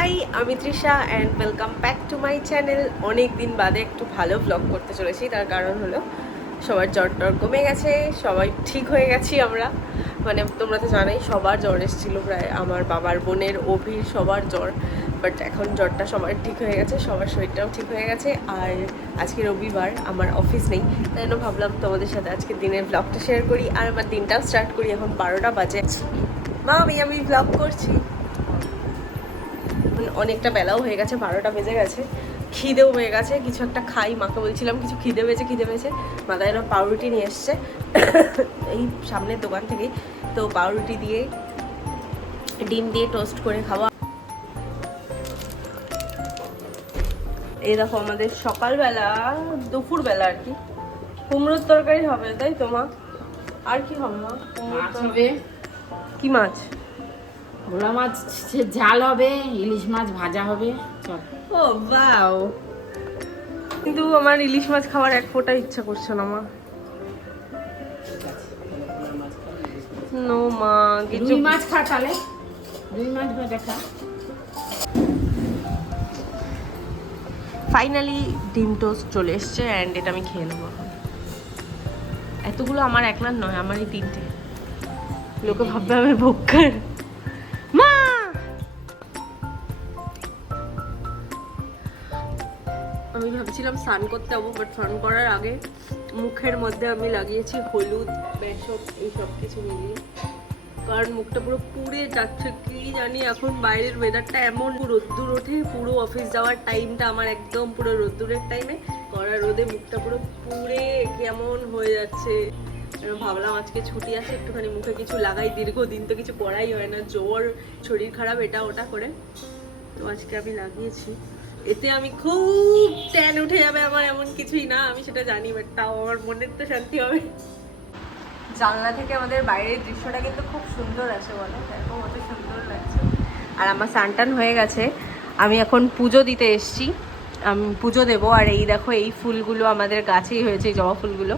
High, আমি Trisha and welcome back to my channel অনেক দিন বাদে একটু ভালো ব্লগ করতে চলেছি, তার কারণ হলো সবার জ্বর টর কমে গেছে, সবাই ঠিক হয়ে গেছি আমরা। মানে তোমরা তো জানাই, সবার জ্বর এসেছিল প্রায় আমার বাবার বোনের, অভির সবার জ্বর। বাট এখন জ্বরটা সবার ঠিক হয়ে গেছে, সবার শরীরটাও ঠিক হয়ে গেছে। আর আজকে রবিবার, আমার অফিস নেই, তাই জন্য ভাবলাম তোমাদের সাথে আজকে দিনের ব্লগটা শেয়ার করি। আর আমার দিনটাও স্টার্ট করি, এখন বারোটা বাজে। মা আমি আমি ব্লগ করছি। অনেকটা বেলাও হয়ে গেছে বারোটা বেজে গেছে। খিদেও হয়ে গেছে কিছু একটা খাই মাকে বলছিলাম কিছু খিদে পেয়েছে খিদে পেয়েছে। এরকম পাউরুটি নিয়ে এসছে। এই সামনের দোকান থেকেই। তো পাউরুটি দিয়ে ডিম দিয়ে টোস্ট করে খাওয়া এই দেখো আমাদের সকালবেলা দুপুরবেলা আর কি। কুমড়োর তরকারি হবে তাই তো মা? আর কি হবে মা? কুমড়োর তরকারি- হবে। কি মাছ? ভোলা মাছ সে ঝাল হবে ইলিশ মাছ ভাজা হবে চল। ও বাও। কিন্তু আমার ইলিশ মাছ খাওয়ার এক ফোঁটা ইচ্ছা করছে না মা। নো মা কিছু মাছ খা তাহলে। রুই মাছ ভাজা খা। ফাইনালি ডিম টোস্ট চলে এসছে অ্যান্ড এটা আমি খেয়ে নেব এখন। এতগুলো আমার একলার নয় আমারই তিনটে। লোকে ভাববে আমি ভোক্কার আমি ভাবছিলাম স্নান করতে যাব বাট স্নান করার আগে মুখের মধ্যে আমি লাগিয়েছি হলুদ, বেসন এইসব কিছু মিলিয়ে। কারণ মুখটা পুরো পুড়ে যাচ্ছে, কি জানি এখন বাইরের ওয়েদারটা এমন রোদ্দুর ওঠে, পুরো অফিস যাওয়ার টাইমটা আমার একদম পুরো রোদ্দুরের টাইমে কড়া রোদে মুখটা পুরো পুড়ে কেমন হয়ে যাচ্ছে। ভাবলাম আজকে ছুটি আছে, একটুখানি মুখে কিছু লাগাই, দীর্ঘদিন তো কিছু করাই হয় না, জ্বর, শরীর খারাপ, এটা ওটা করে। তো আজকে আমি লাগিয়েছি। এতে আমি খুব ট্যান উঠে যাবে আমার, এমন কিছুই না, আমি সেটা জানি বাট তাও আমার মনের তো শান্তি হবে। জানলা থেকে আমাদের বাইরের দৃশ্যটা কিন্তু খুব সুন্দর আছে বলো, দেখো কত সুন্দর লাগছে। আর আমার সানটান হয়ে গেছে, আমি এখন পুজো দিতে এসছি, আমি পুজো দেবো, আর এই দেখো, এই ফুলগুলো আমাদের গাছেই হয়েছে জবা ফুলগুলো।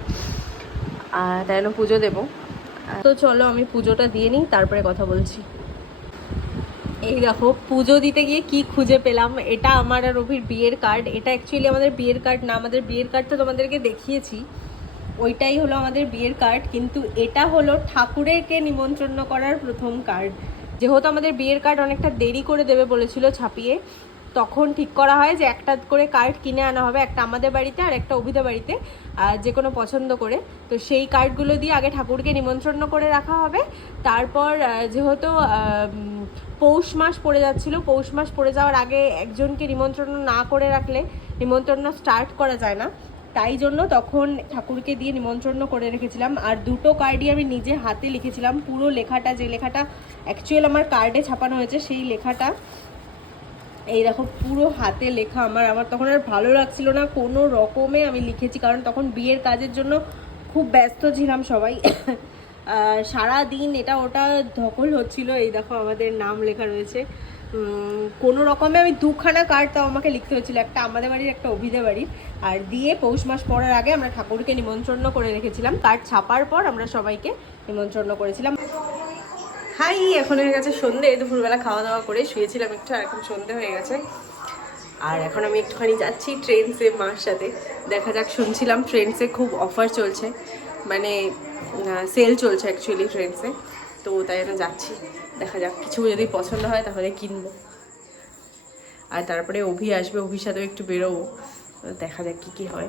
আর তাই পুজো দেবো। তো চলো, আমি পুজোটা দিয়ে নিই, তারপরে কথা বলছি। এই দেখো, পুজো দিতে গিয়ে কি খুঁজে পেলাম? এটা আমার আর রবির বিয়ের কার্ড এটা অ্যাকচুয়ালি আমাদের বিয়ের কার্ড না, আমাদের বিয়ের কার্ড তো তোমাদেরকে দেখিয়েছি। ওইটাই হলো আমাদের বিয়ের কার্ড কিন্তু এটা হলো ঠাকুরেরকে নিমন্ত্রণ করার প্রথম কার্ড যেহেতু আমাদের বিয়ের কার্ড অনেকটা দেরি করে দেবে বলেছিল ছাপিয়ে তখন ঠিক করা হয় যে একটা করে কার্ড কিনে আনা হবে, একটা আমাদের বাড়িতে আর একটা অভিদা বাড়িতে যে কোনো পছন্দ করে। তো সেই কার্ডগুলো দিয়ে আগে ঠাকুরকে নিমন্ত্রণ করে রাখা হবে। তারপর যেহেতু পৌষ মাস পড়ে যাচ্ছিল, পৌষ মাস পড়ে যাওয়ার আগে একজনকে নিমন্ত্রণ না করে রাখলে নিমন্ত্রণ স্টার্ট করা যায় না। তাই জন্য তখন ঠাকুরকে দিয়ে নিমন্ত্রণ করে রেখেছিলাম। আর দুটো কার্ডই আমি নিজে হাতে লিখেছিলাম। পুরো লেখাটা, যে লেখাটা অ্যাকচুয়াল আমার কার্ডে ছাপানো হয়েছে, সেই লেখাটা এই দেখো, পুরো হাতে লেখা আমার। আমার তখন আর ভালো লাগছিল না, কোনো রকমে আমি লিখেছি, কারণ তখন বিয়ের কাজের জন্য খুব ব্যস্ত ছিলাম সবাই। সারা দিন এটা ওটা ধকল হচ্ছিল, এই দেখো আমাদের নাম লেখা রয়েছে। কোনো রকমে আমি দুখানা কার্ড তাও আমাকে লিখতে হচ্ছিল, একটা আমাদের বাড়ির, একটা অভিদে বাড়ির। আর দিয়ে পৌষ মাস পড়ার আগে আমরা ঠাকুরকে নিমন্ত্রণ করে রেখেছিলাম। কার্ড ছাপার পর আমরা সবাইকে নিমন্ত্রণ করেছিলাম। হাই, এখন হয়ে গেছে সন্ধে। দুপুরবেলা খাওয়া দাওয়া করে শুয়েছিলাম একটু, আর এখন সন্ধে হয়ে গেছে। আর এখন আমি একটুখানি যাচ্ছি ট্রেন্সে মার সাথে। দেখা যাক, শুনছিলাম ট্রেন্সে খুব অফার চলছে। মানে সেল চলছে অ্যাকচুয়ালি ট্রেন্সে। তো তাই জন্য যাচ্ছি। দেখা যাক, কিছু যদি পছন্দ হয় তাহলে কিনবো। আর তারপরে অভি আসবে, অভির সাথেও একটু বেরোবো। দেখা যাক কী কী হয়।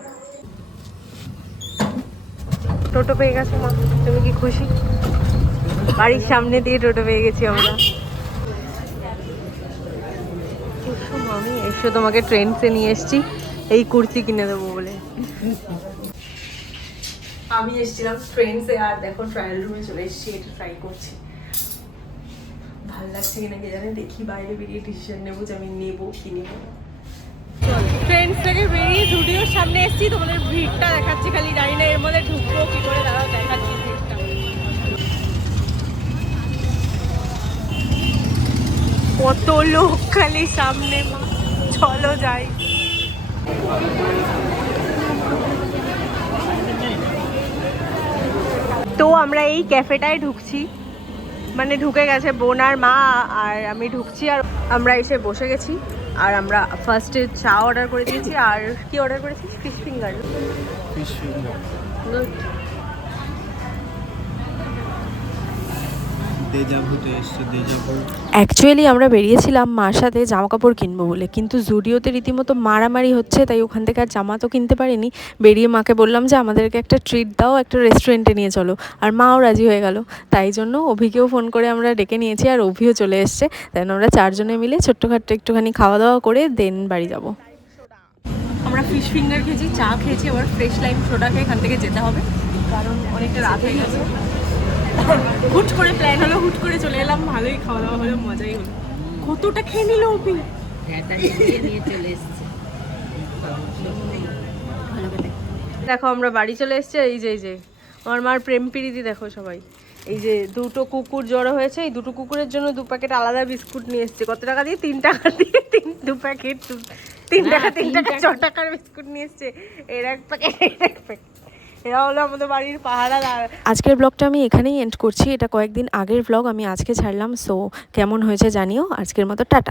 টোটো পেয়ে গেছে মা, তুমি কি খুশি? বাড়ির সামনে দিয়ে টোটো পেয়ে গেছি আমরা। মামি, এসো তোমাকে ট্রেন্সে নিয়ে এসেছি। এই কুর্তি কিনে দেবো বলে। আমি এসেছিলাম ট্রেন্সে আর দেখো ট্রায়াল রুমে চলে এসেছি, এটা ট্রাই করছি। ভালো লাগছে কিনা কে জানে, দেখি বাইরে বেরিয়ে ডিসিশন নেব যে আমি নেব কি নেব। ট্রেন্স থেকে বেরিয়ে স্টুডিওর সামনে এসেছি, তোমাদের ভিড়টা দেখাচ্ছি, খালি জানি না এর মধ্যে ঢুকবো, কি করে দাঁড়াও দেখাচ্ছি। কত লোক খালি সামনে চলো যাই। তো আমরা এই ক্যাফেটায় ঢুকছি। মানে ঢুকে গেছে বোন আর মা আর আমি ঢুকছি আর আমরা এসে বসে গেছি। আর আমরা ফার্স্টে চা অর্ডার করে দিয়েছি। আর কি অর্ডার করেছি fish finger fish finger Deja Vu actually আমরা বেরিয়েছিলাম মার সাথে জামা কাপড় কিনবো বলে। কিন্তু জুডিওতে রীতিমতো মারামারি হচ্ছে তাই ওখান থেকে আর জামা তো কিনতে পারিনি। বেরিয়ে মাকে বললাম যে আমাদেরকে একটা ট্রিট দাও একটা রেস্টুরেন্টে নিয়ে চলো। আর মাও রাজি হয়ে গেল। তাই জন্য অভিকেও ফোন করে আমরা ডেকে নিয়েছি আর অভিও চলে এসছে। তাই আমরা চারজনে মিলে ছোট্টখাট্ট একটুখানি খাওয়া দাওয়া করে দেন বাড়ি যাব। আমরা ফিশ ফিঙ্গার খেয়েছি চা খেয়েছি আবার ফ্রেশ লাইম সোডা খেয়ে এখান থেকে যেতে হবে। কারণ অনেকটা রাত হয়ে গেছে। হুট করে প্ল্যান হলো হুট করে চলে এলাম ভালোই খাওয়া দাওয়া হলো মজাই হলো। কতটা খেয়ে নিল অপি? দেখো আমরা বাড়ি চলে এসেছি এই যে এই যে। আমার মার প্রেম প্রীতি দেখো সবাই। এই যে দুটো কুকুর জড়ো হয়েছে এই দুটো কুকুরের জন্য দু প্যাকেট আলাদা বিস্কুট নিয়ে এসেছে। কত টাকা দিয়ে? তিন টাকা দিয়ে তিন দু প্যাকেট তিন টাকা তিন টাকা ছ টাকার বিস্কুট নিয়ে এসেছে। এর এক প্যাকেট এর এক প্যাকেট। এরা হলো আমাদের বাড়ির পাহারা আজকের ব্লগটা আমি এখানেই এন্ড করছি। এটা কয়েকদিন আগের ব্লগ আমি আজকে ছাড়লাম সো কেমন হয়েছে জানিও। আজকের মতো, টাটা।